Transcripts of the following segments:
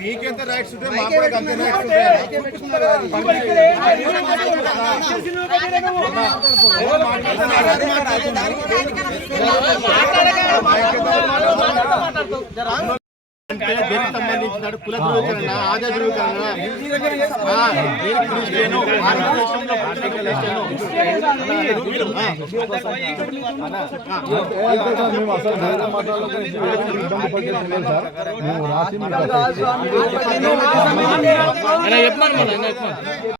మీకెంత రైట్స్ ఉంటే మాకు కూడా అంతే రైట్స్ ఉంటాయి అంటే దేనికి సంబంధించినాడు కుల ధృవీకరణ ఆదాయ ధృవీకరణ మేము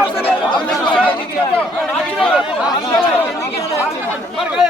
అసలు వేరే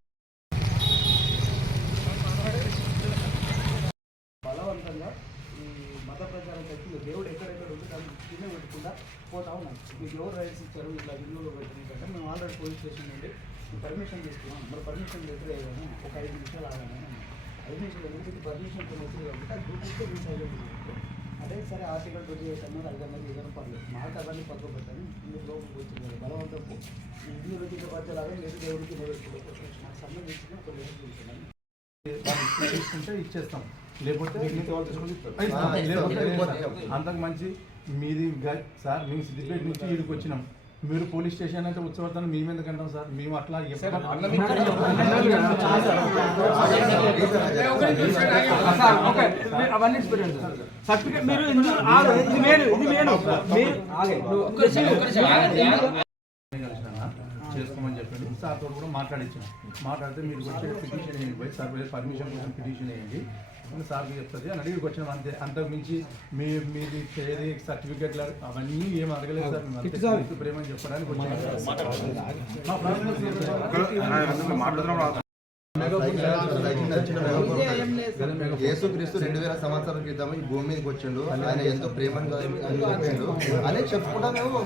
బలవంతంగా ఈ మత ప్రచారం పెట్టి దేవుడు ఎక్కడెక్కడ ఉంటే తినే పెట్టకుండా పోతా ఉన్నాం. మీకు ఎవరు రైట్స్ ఇచ్చారు ఇట్లా ఇల్లు పెట్టినకంటే మేము ఆల్రెడీ పోలీస్ స్టేషన్ నుండి పర్మిషన్ తీసుకున్నాం. మరి పర్మిషన్ దగ్గర ఏదైనా ఒక ఐదు నిమిషాలు ఆగాను ఐదు నిమిషాలు ఎందుకు? పర్మిషన్ కొన్ని వచ్చింది కాబట్టి అది చూపిస్తే మీ సైడ్ అదే సరే ఆర్టికల్ ట్వంటీ ఎయిట్ అన్నది ఐదు అన్నది ఏదైనా పర్లేదు. మాట అవన్నీ పక్కకు పెట్టని మీరు లోపలికి వచ్చింది ఈ ఇల్లు పెట్టిన బాధ్యలాగా లేదు దేవుడికి నిలబెట్టుకోవచ్చు నాకు సంబంధించిన కొన్ని తీసుకున్నాను తీసుకుంటే ఇచ్చేస్తాం. లేకపోతే. అంతకు మంచి మీది సార్ మేము సిద్దిపేట నుంచి ఈడికి వచ్చినాం మీరు పోలీస్ స్టేషన్ అంటే ఉత్సవర్తన మేము ఎందుకు అంటాం సార్. మేము అట్లా అవన్నీ సర్టిఫికేట్ మీరు ఇది మేలు ఇది మేలు. చేసుకోమని చెప్పండి. సార్ తోడు కూడా మాట్లాడించాం మాట్లాడితే మీరు వచ్చే పిటిషన్ వేయండి పోయి సార్ పర్మిషన్ కోసం పిటిషన్ వేయండి అని సార్కి చెప్తుంది. అని అడిగికి వచ్చినాం అంతే. అంతకు మించి మీ మీది ఏది సర్టిఫికేట్లు అవన్నీ ఏం అడగలేదు సార్. మేము అంతే మీకు ప్రేమ అని చెప్పడానికి వచ్చాము యేసుక్రీస్తు రెండు వేల సంవత్సరాల క్రితం ఈ భూమి మీదకి వచ్చిండు. ఆయన ఎంతో ప్రేమను వచ్చిండు అనే చెప్పుకుంటా మేము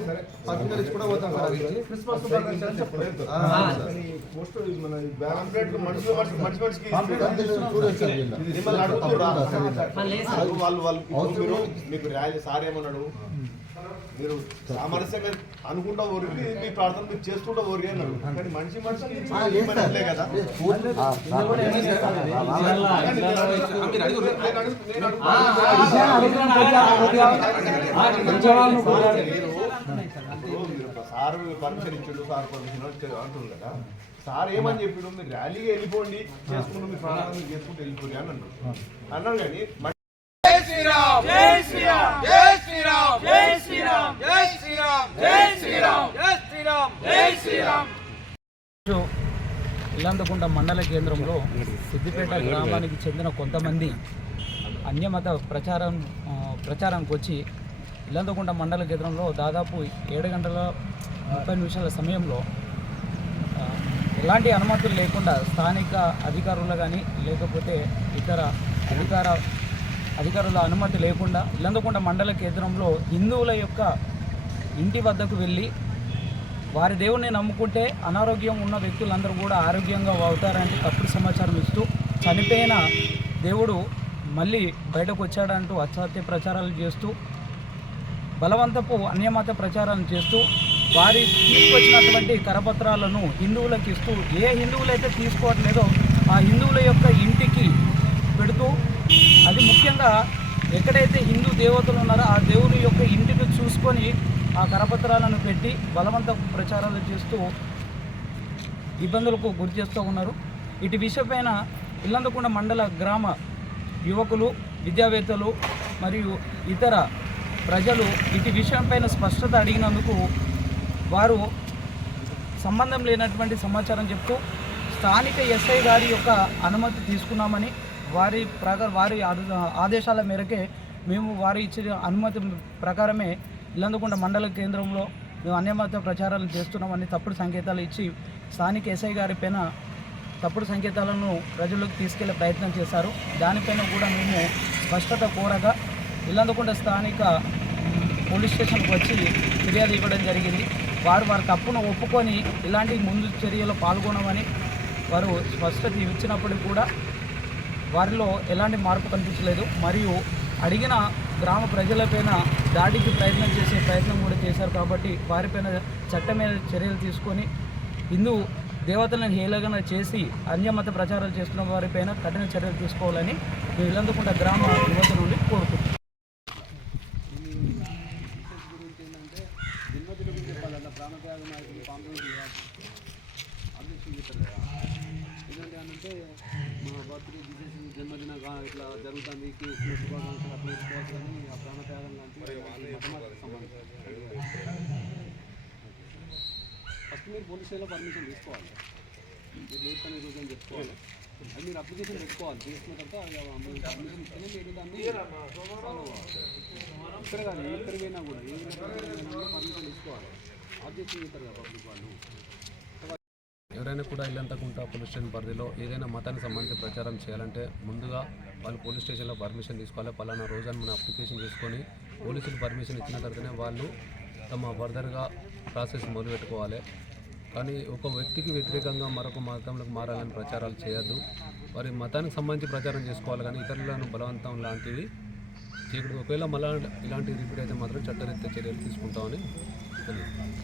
పత్రికలు కూడా పోతాం అడుగుతుర్రా? వాళ్ళు వాళ్ళు మీకు ర్యాలీ సార్ ఏమన్నాడు? మీరు సామరస్యంగా అనుకుంటా ఊరికి మీ ప్రార్థన మీరు చేసుకుంటా ఊరికి అన్నాడు కానీ మనిషి మనిషికి మనట్లే కదా సార్ పర్మిషన్ ఇచ్చిండు సార్ పర్మిషన్ అంటున్నారు కదా సార్ ఏమని చెప్పాడు మీరు ర్యాలీగా వెళ్ళిపోండి చేసుకుంటూ మీ ప్రాణాలను చేసుకుంటూ వెళ్ళిపోండి అని అన్నాడు అన్నాడు కానీ మ- ఈరోజు ఇల్లందకుంట మండల కేంద్రంలో సిద్దిపేట గ్రామానికి చెందిన కొంతమంది అన్యమత ప్రచారం ప్రచారానికి వచ్చి ఇల్లందకుంట మండల కేంద్రంలో దాదాపు ఏడు గంటల ముప్పై నిమిషాల సమయంలో ఎలాంటి అనుమతులు లేకుండా స్థానిక అధికారులు కానీ లేకపోతే ఇతర అధికార అధికారుల అనుమతి లేకుండా ఇల్లందకుంట మండల కేంద్రంలో హిందువుల యొక్క ఇంటి వద్దకు వెళ్ళి వారి దేవుణ్ణి నమ్ముకుంటే అనారోగ్యం ఉన్న వ్యక్తులందరూ కూడా ఆరోగ్యంగా అవుతారని తప్పుడు సమాచారం ఇస్తూ చనిపోయిన దేవుడు మళ్ళీ బయటకు వచ్చాడంటూ అసత్య ప్రచారాలు చేస్తూ బలవంతపు అన్యమత ప్రచారాలు చేస్తూ వారి తీసుకొచ్చినటువంటి కరపత్రాలను హిందువులకు ఇస్తూ ఏ హిందువులైతే తీసుకోవట్లేదో ఆ హిందువుల యొక్క ఇంటికి ఎక్కడైతే హిందూ దేవతలు ఉన్నారో ఆ దేవుని యొక్క ఇంటిని చూసుకొని ఆ కరపత్రాలను పెట్టి బలవంత ప్రచారాలు చేస్తూ ఇబ్బందులకు గురి చేస్తూ ఉన్నారు. ఇటు విషయపైన ఇల్లందకొండ మండల గ్రామ యువకులు విద్యావేత్తలు మరియు ఇతర ప్రజలు ఇటు విషయంపైన స్పష్టత అడిగినందుకు వారు సంబంధం లేనటువంటి సమాచారం చెప్తూ స్థానిక ఎస్ఐ గారి యొక్క అనుమతి తీసుకున్నామని వారి ప్రకారం వారి ఆదేశాల మేరకే మేము వారి ఇచ్చిన అనుమతి ప్రకారమే ఇల్లందుకుంట మండల కేంద్రంలో మేము అన్యమత ప్రచారాలు చేస్తున్నామని తప్పుడు సంకేతాలు ఇచ్చి స్థానిక ఎస్ఐ గారి పైన తప్పుడు సంకేతాలను ప్రజల్లోకి తీసుకెళ్ళే ప్రయత్నం చేశారు. దానిపైన కూడా మేము స్పష్టత కోరగా ఇల్లందుకుంట స్థానిక పోలీస్ స్టేషన్కి వచ్చి ఫిర్యాదు ఇవ్వడం జరిగింది. వారు వారి తప్పును ఒప్పుకొని ఇలాంటి ముందు చర్యలో పాల్గొనమని వారు స్పష్టత ఇచ్చినప్పటికీ కూడా వారిలో ఎలాంటి మార్పు కనిపించలేదు. మరియు అడిగిన గ్రామ ప్రజలపైన దాడికి ప్రయత్నం చేసే ప్రయత్నం కూడా చేశారు కాబట్టి వారిపైన చట్టమైన చర్యలు తీసుకొని హిందూ దేవతలను హేళన చేసి అన్యమత ప్రచారాలు చేస్తున్న వారిపైన కఠిన చర్యలు తీసుకోవాలని మేము గ్రామ యువత నుండి కోరుకుంటున్నాం ప్రాణత్యాగం ఎందుకంటే అంటే మా బర్త్డే జీసస్ జన్మదిన ఇట్లా జరుగుతుంది శుభాకాంక్షలు అట్లా చేసుకోవచ్చు కానీ ఆ ప్రాణత్యాగం లాంటి మతమార్పుకు ఫస్ట్ మీరు పోలీస్ స్టేషన్లో పర్మిషన్ తీసుకోవాలి. మీరు లేట్ పని రోజు అని చెప్పుకోవాలి. అది మీరు అప్లికేషన్ పెట్టుకోవాలి. తీసుకున్న తర్వాత పర్మిషన్ ఇస్తేనే మీరు దాన్ని follow అవ్వాలి. ఇక్కడ కాదు ఏ పెరిగైనా కూడా ఏ పర్మిషన్ తీసుకోవాలి. ఆబ్జెక్షన్ చేస్తారు కదా పబ్లిక్ వాళ్ళు. ఎవరైనా కూడా ఇల్లంతకుంట పోలీస్ స్టేషన్ పరిధిలో ఏదైనా మతానికి సంబంధించి ప్రచారం చేయాలంటే ముందుగా వాళ్ళు పోలీస్ స్టేషన్లో పర్మిషన్ తీసుకోవాలి. పలానా రోజున మన మనం అప్లికేషన్ చేసుకొని పోలీసులు పర్మిషన్ ఇచ్చిన తర్వాతనే వాళ్ళు తమ ఫర్దర్గా ప్రాసెస్ మొదలుపెట్టుకోవాలి. కానీ ఒక వ్యక్తికి వ్యతిరేకంగా మరొక మతంలోకి మారాలని ప్రచారాలు చేయొద్దు. వారి మతానికి సంబంధించి ప్రచారం చేసుకోవాలి. కానీ ఇతరులను బలవంతం లాంటివి చేయకూడదు. ఒకవేళ మళ్ళా ఇలాంటి రిపీట్ అయితే మాత్రం చట్టరీత్యా చర్యలు తీసుకుంటామని తెలియదు